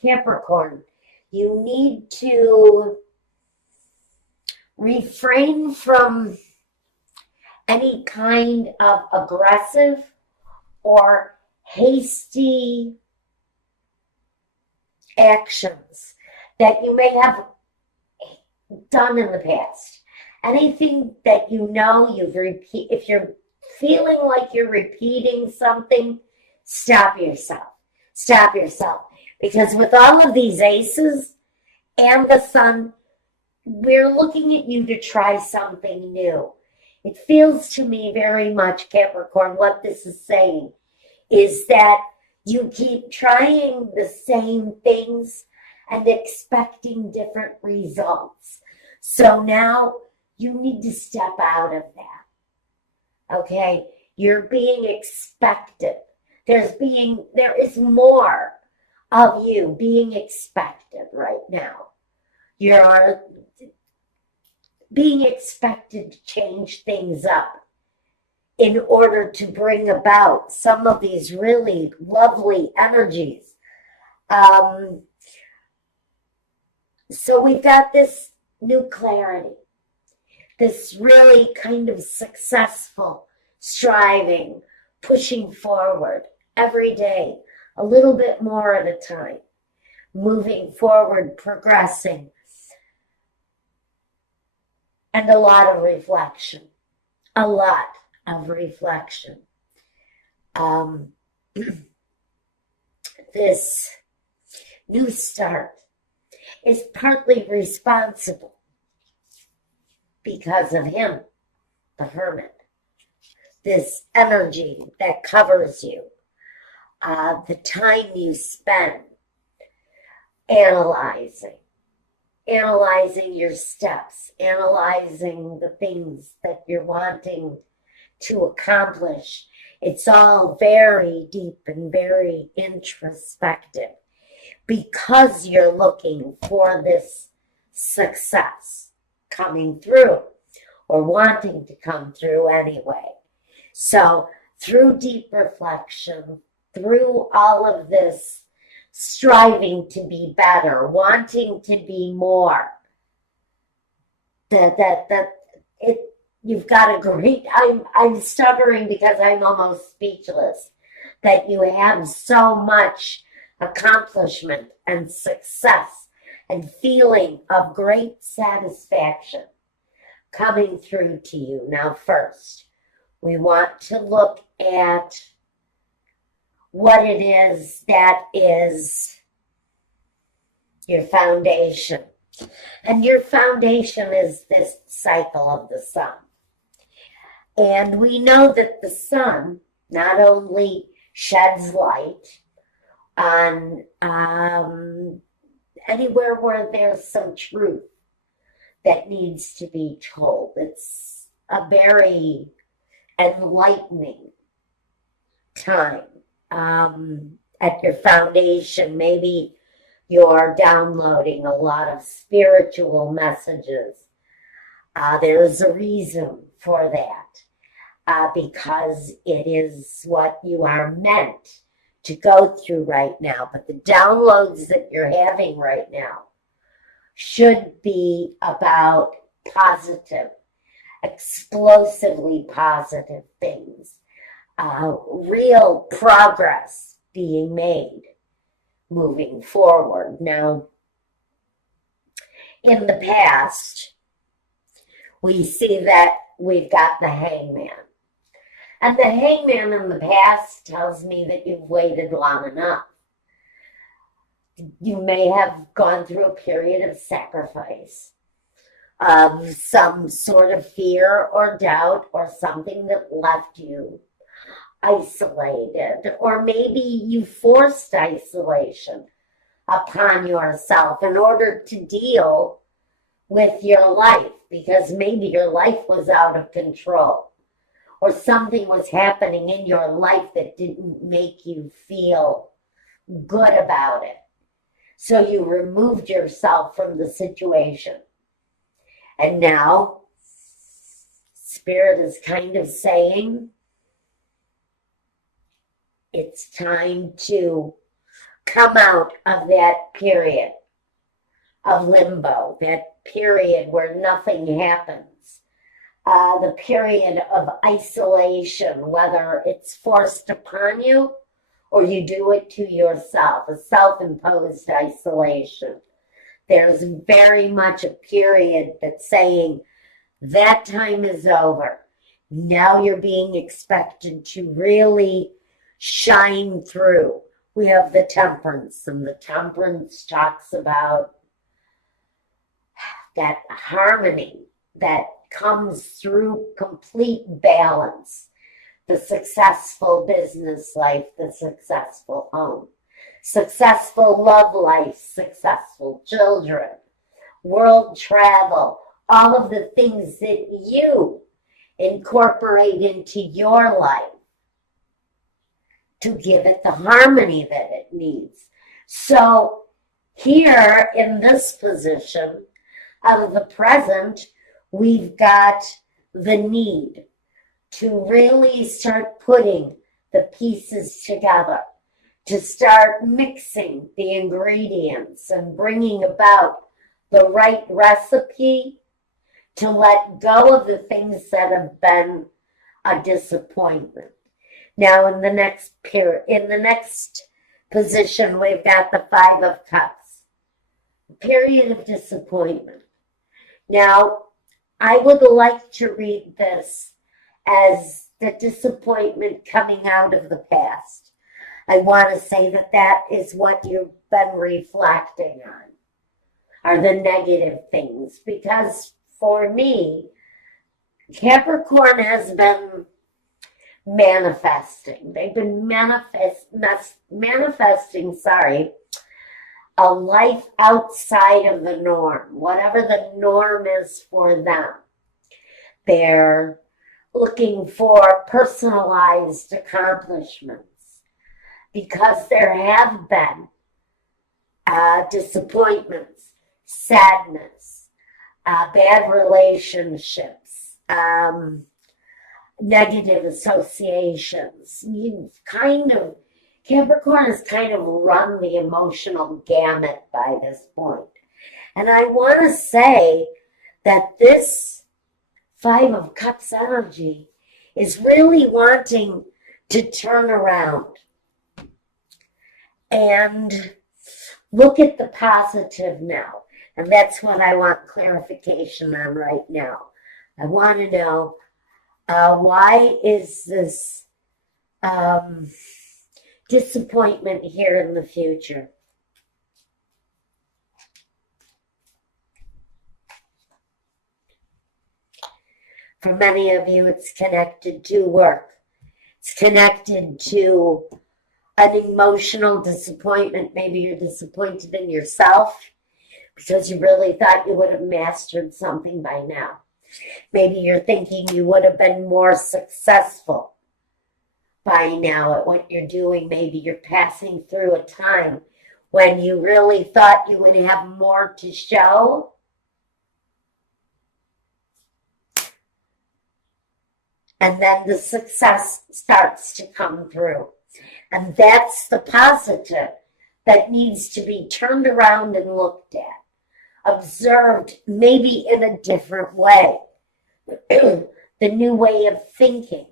Capricorn, you need to refrain from any kind of aggressive or hasty actions that you may have done in the past. Anything that you know you've if you're feeling like you're repeating something, stop yourself. Stop yourself. Because with all of these aces and the sun, we're looking at you to try something new. It feels to me very much, Capricorn, what this is saying is that you keep trying the same things and expecting different results. So now you need to step out of that. Okay? You're being expected. There is more of you being expected right now. You're being expected to change things up in order to bring about some of these really lovely energies. So we've got this new clarity, this really kind of successful striving, pushing forward every day, a little bit more at a time, moving forward, progressing, and a lot of reflection, a lot of reflection. This new start is partly responsible because of him, the Hermit. This energy that covers you, the time you spend analyzing your steps, analyzing the things that you're wanting to accomplish. It's all very deep and very introspective because you're looking for this success coming through or wanting to come through anyway. So through deep reflection, through all of this striving to be better, wanting to be more, you've got a great, I'm stuttering because I'm almost speechless, that you have so much accomplishment and success and feeling of great satisfaction coming through to you. Now first, we want to look at what it is that is your foundation. And your foundation is this cycle of the sun. And we know that the sun not only sheds light on anywhere where there's some truth that needs to be told. It's a very enlightening time at your foundation. Maybe you're downloading a lot of spiritual messages. There's a reason for that because it is what you are meant to go through right now. But the downloads that you're having right now should be about positive, explosively positive things, real progress being made moving forward. Now, in the past, we see that we've got the Hangman. And the Hangman in the past tells me that you've waited long enough. You may have gone through a period of sacrifice, some sort of fear or doubt or something that left you isolated, or maybe you forced isolation upon yourself in order to deal with your life, because maybe your life was out of control or something was happening in your life that didn't make you feel good about it. So you removed yourself from the situation. And now, Spirit is kind of saying, it's time to come out of that period of limbo, that period where nothing happens. The period of isolation, whether it's forced upon you or you do it to yourself, a self-imposed isolation. There's very much a period that's saying that time is over. Now you're being expected to really shine through. We have the temperance, and the temperance talks about that harmony that comes through complete balance. The successful business life, the successful home, successful love life, successful children, world travel, all of the things that you incorporate into your life to give it the harmony that it needs. So here in this position, out of the present, we've got the need to really start putting the pieces together, to start mixing the ingredients and bringing about the right recipe, to let go of the things that have been a disappointment. Now in the next position, we've got the Five of Cups, a period of disappointment. Now, I would like to read this as the disappointment coming out of the past. I want to say that that is what you've been reflecting on, are the negative things. Because for me, Capricorn has been manifesting. They've been manifesting, a life outside of the norm, whatever the norm is for them. They're looking for personalized accomplishments because there have been disappointments, sadness, bad relationships, negative associations. Capricorn has kind of run the emotional gamut by this point. And I want to say that this Five of Cups energy is really wanting to turn around and look at the positive now. And that's what I want clarification on right now. I want to know why is this disappointment here in the future? For many of you, it's connected to work. It's connected to an emotional disappointment. Maybe you're disappointed in yourself because you really thought you would have mastered something by now. Maybe you're thinking you would have been more successful by now at what you're doing. Maybe you're passing through a time when you really thought you would have more to show. And then the success starts to come through. And that's the positive that needs to be turned around and looked at, observed maybe in a different way. The new way of thinking,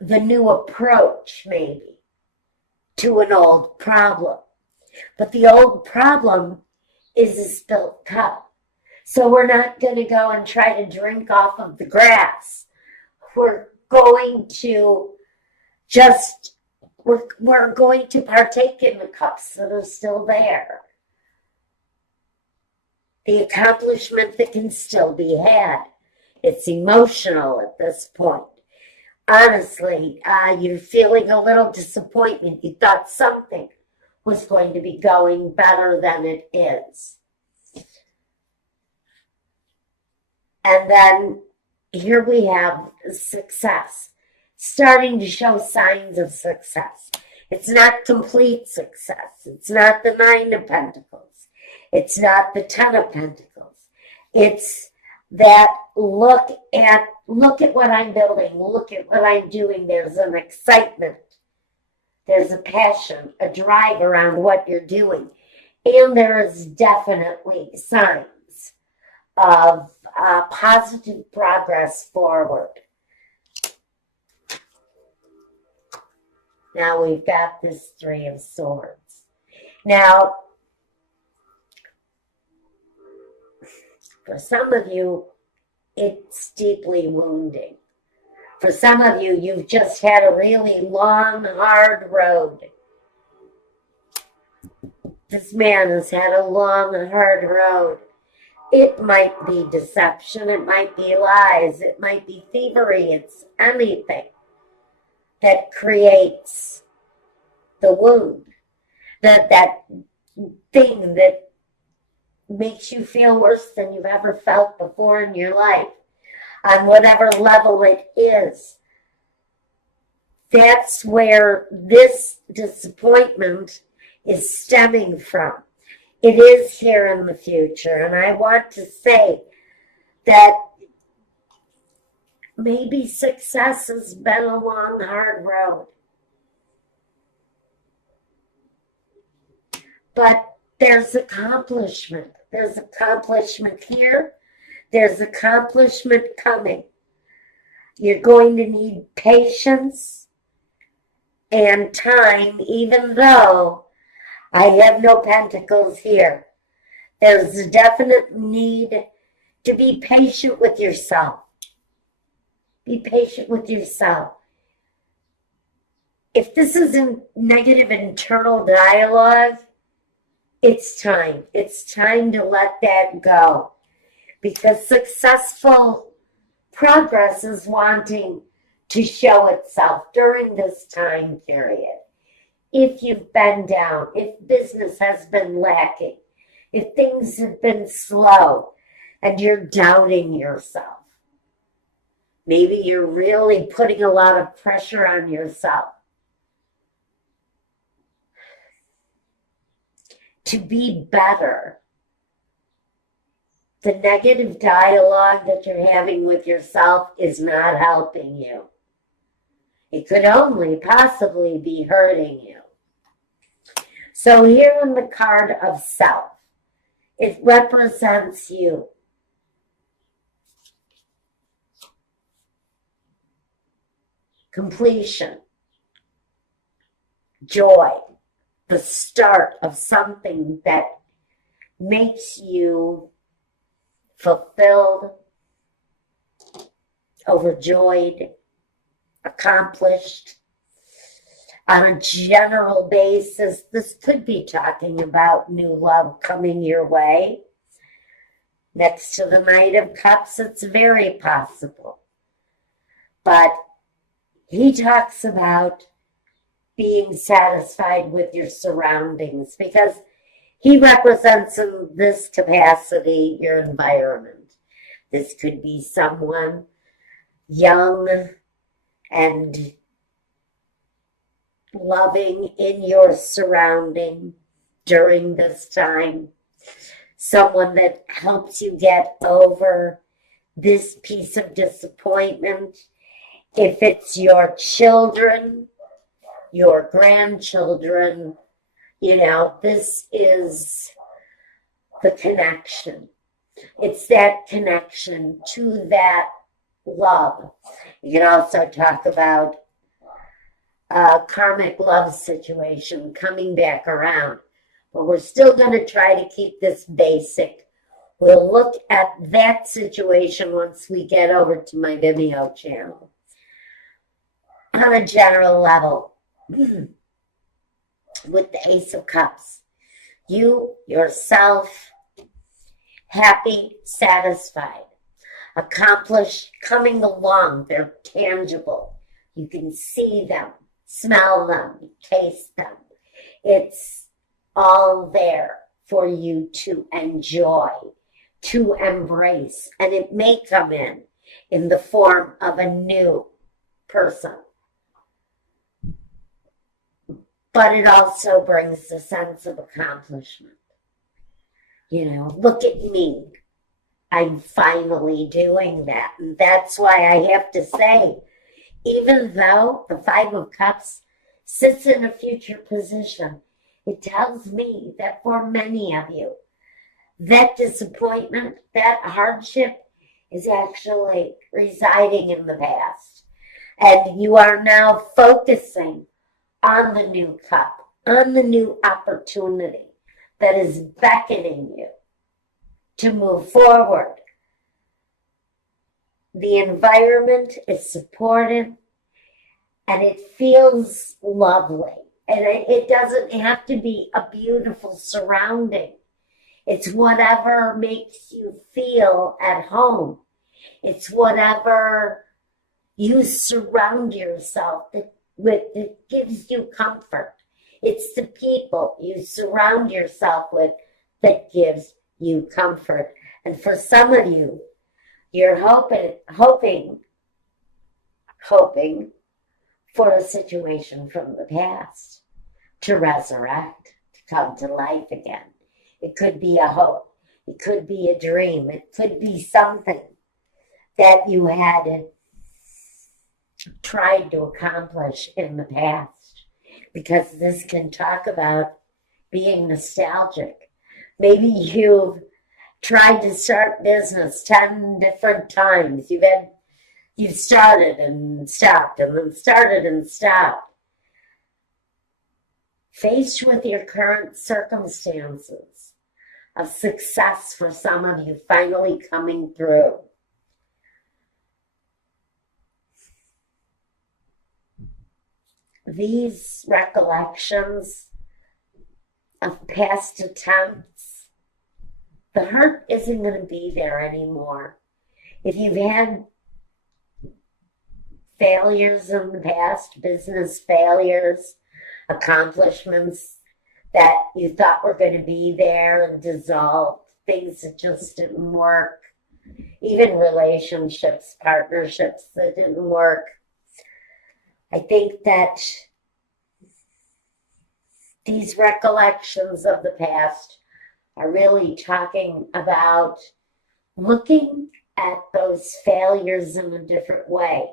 the new approach maybe to an old problem. But the old problem is a spilt cup. So we're not going to go and try to drink off of the grass. We're going to we're going to partake in the cups that are still there. The accomplishment that can still be had. It's emotional at this point. Honestly, you're feeling a little disappointment. You thought something was going to be going better than it is. And then here we have success, starting to show signs of success. It's not complete success. It's not the Nine of Pentacles. It's not the Ten of Pentacles. It's that look at what I'm building. Look at what I'm doing. There's an excitement There's a passion, a drive around what you're doing. And there's definitely signs of positive progress forward. Now we've got this Three of Swords. Now, for some of you, it's deeply wounding. For some of you, you've just had a really long, hard road. This man has had a long, hard road. It might be deception, it might be lies, it might be thievery, it's anything that creates the wound, that thing that makes you feel worse than you've ever felt before in your life, on whatever level it is. That's where this disappointment is stemming from. It is here in the future, and I want to say that maybe success has been a long, hard road. But there's accomplishment. There's accomplishment here. There's accomplishment coming. You're going to need patience and time, even though I have no pentacles here. There's a definite need to be patient with yourself. Be patient with yourself. If this is a negative internal dialogue, it's time. It's time to let that go. Because successful progress is wanting to show itself during this time period. If you've been down, if business has been lacking, if things have been slow and you're doubting yourself, maybe you're really putting a lot of pressure on yourself to be better. The negative dialogue that you're having with yourself is not helping you. It could only possibly be hurting you. So here in the card of Self, it represents you. Completion, joy, the start of something that makes you fulfilled, overjoyed, accomplished. On a general basis, this could be talking about new love coming your way. Next to the Knight of Cups, it's very possible. But he talks about being satisfied with your surroundings because he represents in this capacity your environment. This could be someone young and loving in your surrounding during this time. Someone that helps you get over this piece of disappointment. If it's your children, your grandchildren, this is the connection. It's that connection to that love. You can also talk about a karmic love situation coming back around. But we're still going to try to keep this basic. We'll look at that situation once we get over to my Vimeo channel. On a general level, with the Ace of Cups, you, yourself, happy, satisfied, accomplished, coming along. They're tangible. You can see them, smell them, taste them. It's all there for you to enjoy, to embrace. And it may come in the form of a new person. But it also brings a sense of accomplishment. Look at me. I'm finally doing that. And that's why I have to say, even though the Five of Cups sits in a future position. It tells me that for many of you, that disappointment, that hardship is actually residing in the past. And you are now focusing on the new cup, on the new opportunity that is beckoning you to move forward. The environment is supportive and it feels lovely. And it doesn't have to be a beautiful surrounding. It's whatever makes you feel at home. It's whatever you surround yourself with that gives you comfort. It's the people you surround yourself with that gives you comfort. And for some of you, you're hoping for a situation from the past to resurrect, to come to life again. It could be a hope. It could be a dream. It could be something that you had tried to accomplish in the past. Because this can talk about being nostalgic. Maybe you've tried to start business 10 different times. You've started and stopped and then started and stopped. Faced with your current circumstances of success for some of you finally coming through. These recollections of past attempts, the hurt isn't going to be there anymore. If you've had failures in the past, business failures, accomplishments that you thought were going to be there and dissolved, things that just didn't work, even relationships, partnerships that didn't work. I think that these recollections of the past are really talking about looking at those failures in a different way,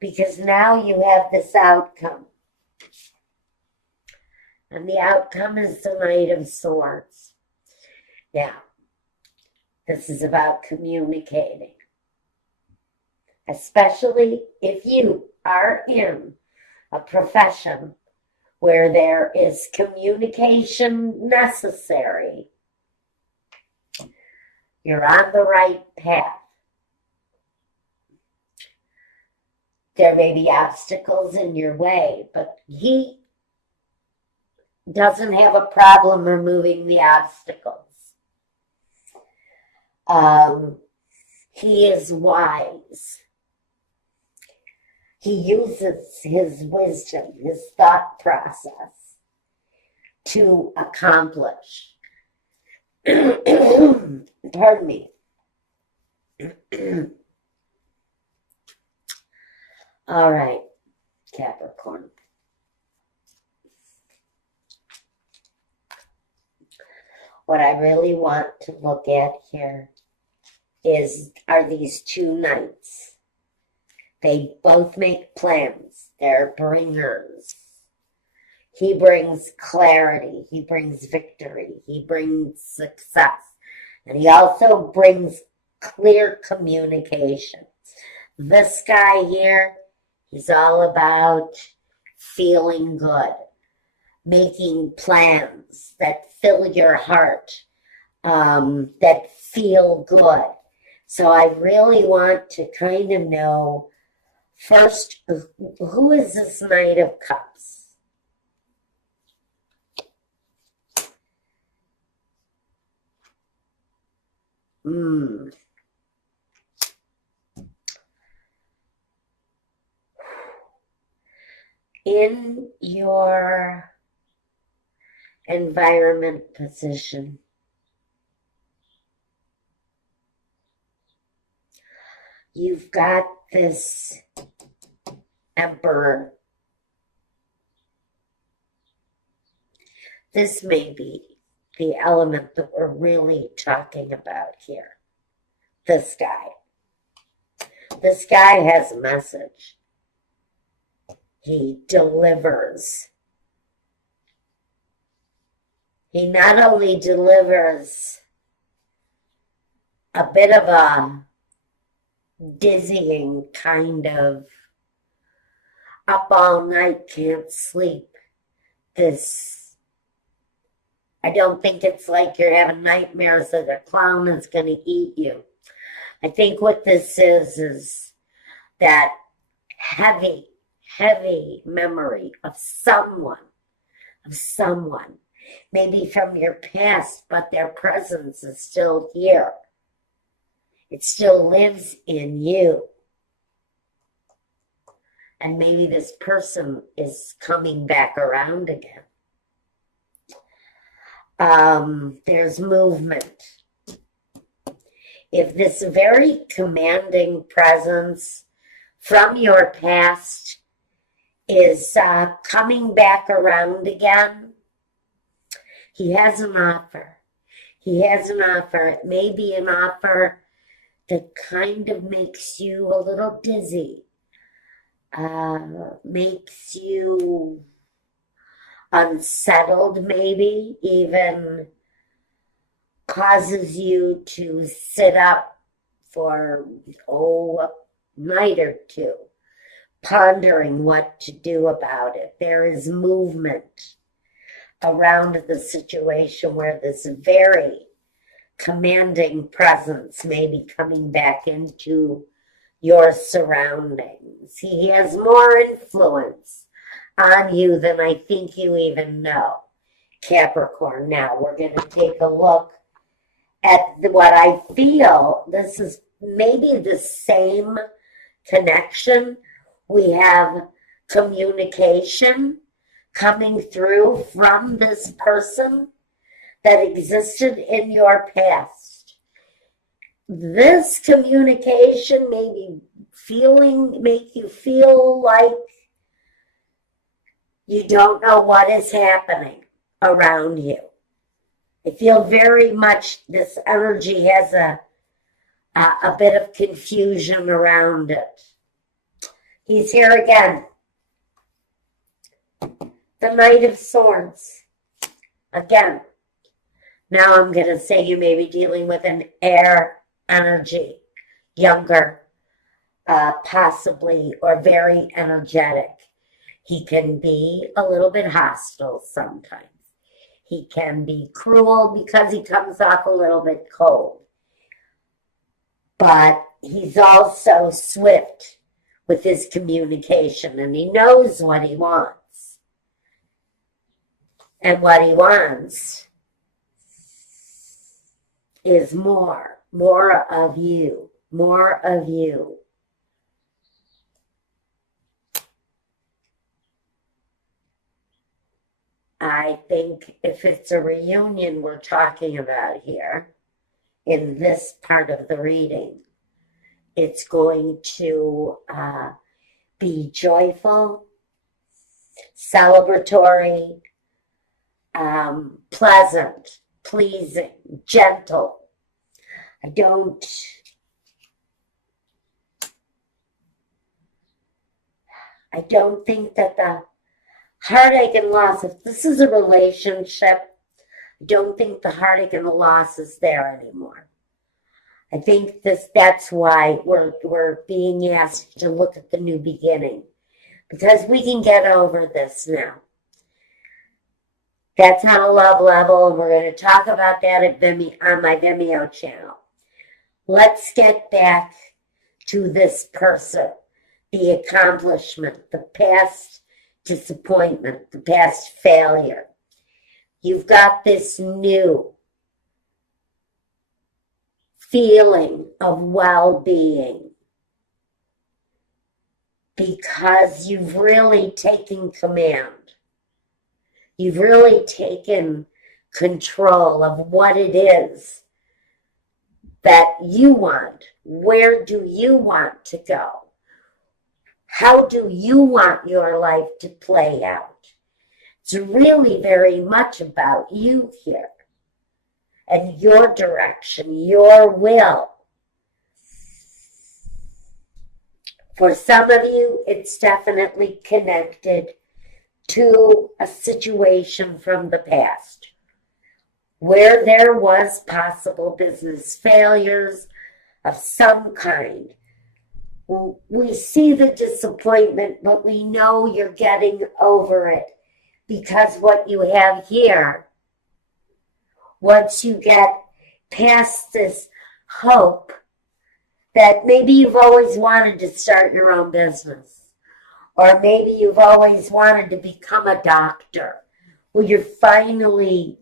because now you have this outcome. And the outcome is the Knight of Swords. Now, this is about communicating, especially if you are in a profession where there is communication necessary. You're on the right path. There may be obstacles in your way, but he doesn't have a problem removing the obstacles. He is wise. He uses his wisdom, his thought process to accomplish. Pardon me. All right, Capricorn. What I really want to look at here are these two knights. They both make plans. They're bringers. He brings clarity. He brings victory. He brings success. And he also brings clear communication. This guy here, he's all about feeling good, making plans that fill your heart, that feel good. So I really want to kind of know, first, who is this Knight of Cups? In your environment position, you've got this Emperor. This may be the element that we're really talking about here. This guy. This guy has a message. He delivers. He not only delivers a bit of a dizzying kind of up all night, can't sleep. I don't think it's like you're having nightmares that a clown is going to eat you. I think what this is that heavy, heavy memory of someone, maybe from your past, but their presence is still here. It still lives in you. And maybe this person is coming back around again. There's movement. If this very commanding presence from your past is coming back around again, he has an offer. He has an offer. It may be an offer that kind of makes you a little dizzy, makes you unsettled, maybe even causes you to sit up for a night or two, pondering what to do about it. There is movement around the situation where this very commanding presence may be coming back into your surroundings. He has more influence on you than I think you even know, Capricorn. Now we're going to take a look at what I feel. This is maybe the same connection. We have communication coming through from this person that existed in your past. This communication make you feel like you don't know what is happening around you. I feel very much this energy has a bit of confusion around it. He's here again. The Knight of Swords. Again. Now I'm going to say you may be dealing with an air energy. Younger, possibly, or very energetic. He can be a little bit hostile sometimes. He can be cruel because he comes off a little bit cold. But he's also swift with his communication, and he knows what he wants. And what he wants is more of you, more of you. I think if it's a reunion we're talking about here, in this part of the reading, it's going to be joyful, celebratory, pleasant, pleasing, gentle. I don't think that the heartache and loss, if this is a relationship, I don't think the heartache and the loss is there anymore. I think that's why we're being asked to look at the new beginning, because we can get over this now. That's on a love level, and we're going to talk about that on my Vimeo channel. Let's get back to this person, the accomplishment, the past disappointment, the past failure. You've got this new feeling of well-being because you've really taken command. You've really taken control of what it is that you want. Where do you want to go? How do you want your life to play out? It's really very much about you here and your direction, your will. For some of you, it's definitely connected to a situation from the past where there was possible business failures of some kind. We see the disappointment, but we know you're getting over it, because what you have here, once you get past this hope that maybe you've always wanted to start your own business, or maybe you've always wanted to become a doctor, well, you're finally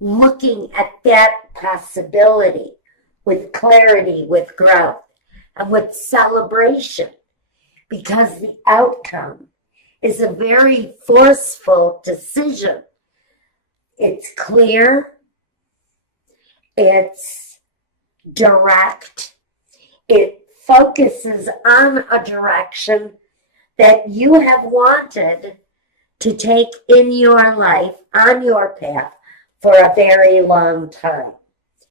looking at that possibility with clarity, with growth, and with celebration, because the outcome is a very forceful decision. It's clear, it's direct, it focuses on a direction that you have wanted to take in your life, on your path, for a very long time.